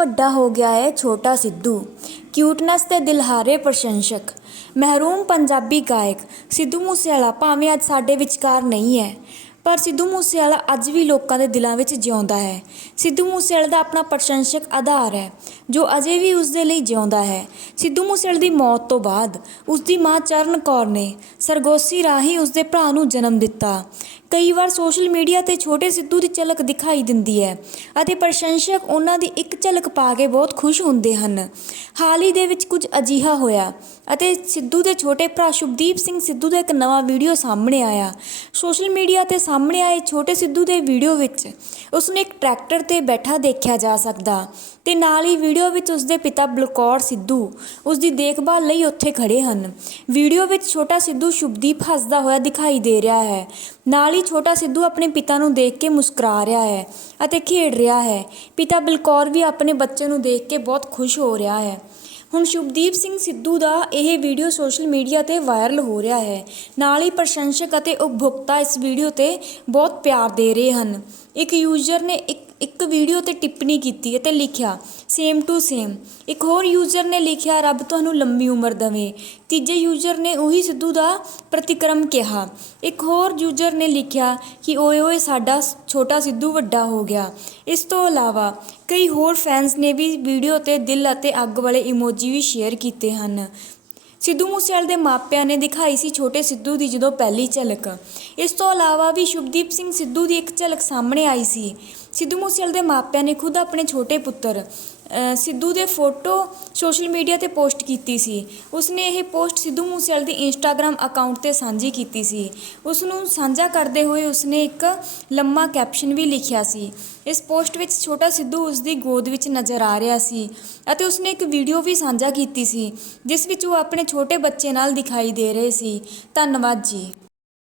ਵੱਡਾ ਹੋ ਗਿਆ ਹੈ ਛੋਟਾ ਸਿੱਧੂ। ਕਿਊਟਨੈਸ ਤੇ ਦਿਲਹਾਰੇ ਪ੍ਰਸ਼ੰਸਕ, ਮਹਿਰੂਮ ਪੰਜਾਬੀ ਗਾਇਕ ਸਿੱਧੂ ਮੂਸੇਵਾਲਾ ਭਾਵੇਂ ਅੱਜ ਸਾਡੇ ਵਿਚਕਾਰ ਨਹੀਂ ਹੈ। ਪਰ ਸਿੱਧੂ ਮੂਸੇਵਾਲਾ ਅੱਜ ਵੀ ਲੋਕਾਂ ਦੇ ਦਿਲਾਂ ਵਿੱਚ ਜਿਉਂਦਾ ਹੈ। ਸਿੱਧੂ ਮੂਸੇਵਾਲੇ ਦਾ ਆਪਣਾ ਪ੍ਰਸ਼ੰਸਕ ਆਧਾਰ ਹੈ, ਜੋ ਅਜੇ ਵੀ ਉਸ ਦੇ ਲਈ ਜਿਉਂਦਾ ਹੈ। ਸਿੱਧੂ ਮੂਸੇਵਾਲੇ ਦੀ ਮੌਤ ਤੋਂ ਬਾਅਦ ਉਸ ਦੀ ਮਾਂ ਚਰਨ ਕੌਰ ਨੇ ਸਰਗੋਸੀ ਰਾਹੀਂ ਉਸ ਦੇ ਭਰਾ ਨੂੰ ਜਨਮ ਦਿੱਤਾ। ਕਈ ਵਾਰ ਸੋਸ਼ਲ ਮੀਡੀਆ ਤੇ ਛੋਟੇ ਸਿੱਧੂ ਦੀ ਝਲਕ ਦਿਖਾਈ ਦਿੰਦੀ ਹੈ ਅਤੇ ਪ੍ਰਸ਼ੰਸਕ ਉਹਨਾਂ ਦੀ ਇੱਕ ਝਲਕ ਪਾ ਕੇ ਬਹੁਤ ਖੁਸ਼ ਹੁੰਦੇ ਹਨ। ਹਾਲ ਹੀ ਦੇ ਵਿੱਚ ਕੁਝ ਅਜੀਹਾ ਹੋਇਆ ਅਤੇ ਸਿੱਧੂ ਦੇ ਛੋਟੇ ਭਰਾ ਸ਼ੁਭਦੀਪ ਸਿੰਘ ਸਿੱਧੂ ਦਾ ਇੱਕ ਨਵਾਂ ਵੀਡੀਓ ਸਾਹਮਣੇ ਆਇਆ। ਸੋਸ਼ਲ ਮੀਡੀਆ ਤੇ ਸਾਹਮਣੇ ਆਏ ਛੋਟੇ ਸਿੱਧੂ ਦੇ ਵੀਡੀਓ ਵਿੱਚ ਉਸ ਨੂੰ ਇੱਕ ਟਰੈਕਟਰ ਤੇ ਬੈਠਾ ਦੇਖਿਆ ਜਾ ਸਕਦਾ ਤੇ ਨਾਲ ਹੀ ਵੀਡੀਓ ਵਿੱਚ ਉਸ ਦੇ ਪਿਤਾ ਬਲਕੌਰ ਸਿੱਧੂ ਉਸ ਦੀ ਦੇਖਭਾਲ ਲਈ ਉੱਥੇ ਖੜੇ ਹਨ। ਵੀਡੀਓ ਵਿੱਚ ਛੋਟਾ ਸਿੱਧੂ ਸ਼ੁਭਦੀਪ ਹੱਸਦਾ ਹੋਇਆ ਦਿਖਾਈ ਦੇ ਰਿਹਾ ਹੈ। ਨਾਲ ਹੀ ਛੋਟਾ ਸਿੱਧੂ ਆਪਣੇ ਪਿਤਾ ਨੂੰ ਦੇਖ ਕੇ ਮੁਸਕਰਾ ਰਿਹਾ ਹੈ ਅਤੇ ਖੇਡ ਰਿਹਾ ਹੈ। ਪਿਤਾ ਬਲਕੌਰ ਵੀ ਆਪਣੇ ਬੱਚੇ ਨੂੰ ਦੇਖ ਕੇ ਬਹੁਤ ਖੁਸ਼ ਹੋ ਰਿਹਾ ਹੈ। ਹੁਣ ਸ਼ੁਭਦੀਪ ਸਿੰਘ ਸਿੱਧੂ ਦਾ ਇਹ ਵੀਡੀਓ ਸੋਸ਼ਲ ਮੀਡੀਆ ਤੇ ਵਾਇਰਲ ਹੋ ਰਿਹਾ ਹੈ। ਨਾਲ ਹੀ ਪ੍ਰਸ਼ੰਸਕ ਅਤੇ ਉਪਭੋਗਤਾ ਇਸ ਵੀਡੀਓ ਤੇ ਬਹੁਤ ਪਿਆਰ ਦੇ ਰਹੇ ਹਨ। ਇੱਕ ਯੂਜ਼ਰ ਨੇ ਇੱਕ ਇੱਕ ਵੀਡੀਓ ਤੇ ਟਿੱਪਣੀ ਕੀਤੀ ਅਤੇ ਲਿਖਿਆ ਸੇਮ ਟੂ ਸੇਮ ਇੱਕ ਹੋਰ ਯੂਜ਼ਰ ਨੇ ਲਿਖਿਆ, ਰੱਬ ਤੁਹਾਨੂੰ ਲੰਮੀ ਉਮਰ ਦੇਵੇ। ਤੀਜੇ ਯੂਜ਼ਰ ਨੇ ਉਹੀ ਸਿੱਧੂ ਦਾ ਪ੍ਰਤੀਕਰਮ ਕਿਹਾ। ਇੱਕ ਹੋਰ ਯੂਜ਼ਰ ਨੇ ਲਿਖਿਆ ਕਿ, ਓਏ ਓਏ, ਸਾਡਾ ਛੋਟਾ ਸਿੱਧੂ ਵੱਡਾ ਹੋ ਗਿਆ। ਇਸ ਤੋਂ ਇਲਾਵਾ ਕਈ ਹੋਰ ਫੈਨਸ ਨੇ ਵੀ ਵੀਡੀਓ ਤੇ ਦਿਲ ਅਤੇ ਅੱਗ ਵਾਲੇ ਇਮੋਜੀ ਵੀ ਸ਼ੇਅਰ ਕੀਤੇ ਹਨ। ਸਿੱਧੂ ਮੂਸੇਵਾਲੇ ਦੇ ਮਾਪਿਆਂ ਨੇ ਦਿਖਾਈ ਸੀ ਛੋਟੇ ਸਿੱਧੂ ਦੀ ਜਦੋਂ ਪਹਿਲੀ ਝਲਕ। ਇਸ ਤੋਂ ਇਲਾਵਾ ਵੀ ਸ਼ੁਭਦੀਪ ਸਿੰਘ ਸਿੱਧੂ ਦੀ ਇੱਕ ਝਲਕ ਸਾਹਮਣੇ ਆਈ ਸੀ। ਸਿੱਧੂ ਮੂਸੇਵਾਲੇ ਦੇ ਮਾਪਿਆਂ ਨੇ ਖੁਦ ਆਪਣੇ ਛੋਟੇ ਪੁੱਤਰ ਸਿੱਧੂ ਦੇ ਫੋਟੋ ਸੋਸ਼ਲ ਮੀਡੀਆ ਤੇ ਪੋਸਟ ਕੀਤੀ ਸੀ। ਉਸਨੇ ਇਹ ਪੋਸਟ ਸਿੱਧੂ ਮੂਸੇਵਾਲੇ ਦੀ ਇੰਸਟਾਗ੍ਰam ਅਕਾਊਂਟ ਤੇ ਸਾਂਝੀ ਕੀਤੀ ਸੀ। ਉਸ ਨੂੰ ਸਾਂਝਾ ਕਰਦੇ ਹੋਏ ਉਸਨੇ ਇੱਕ ਲੰਮਾ ਕੈਪਸ਼ਨ ਵੀ ਲਿਖਿਆ ਸੀ। ਇਸ ਪੋਸਟ ਵਿੱਚ ਛੋਟਾ ਸਿੱਧੂ ਉਸ ਦੀ ਗੋਦ ਵਿੱਚ ਨਜ਼ਰ ਆ ਰਿਹਾ ਸੀ ਅਤੇ ਉਸਨੇ ਇੱਕ ਵੀਡੀਓ ਵੀ ਸਾਂਝਾ ਕੀਤੀ ਸੀ, ਜਿਸ ਵਿੱਚ ਉਹ ਆਪਣੇ ਛੋਟੇ ਬੱਚੇ ਨਾਲ ਦਿਖਾਈ ਦੇ ਰਹੇ ਸੀ। ਧੰਨਵਾਦ ਜੀ।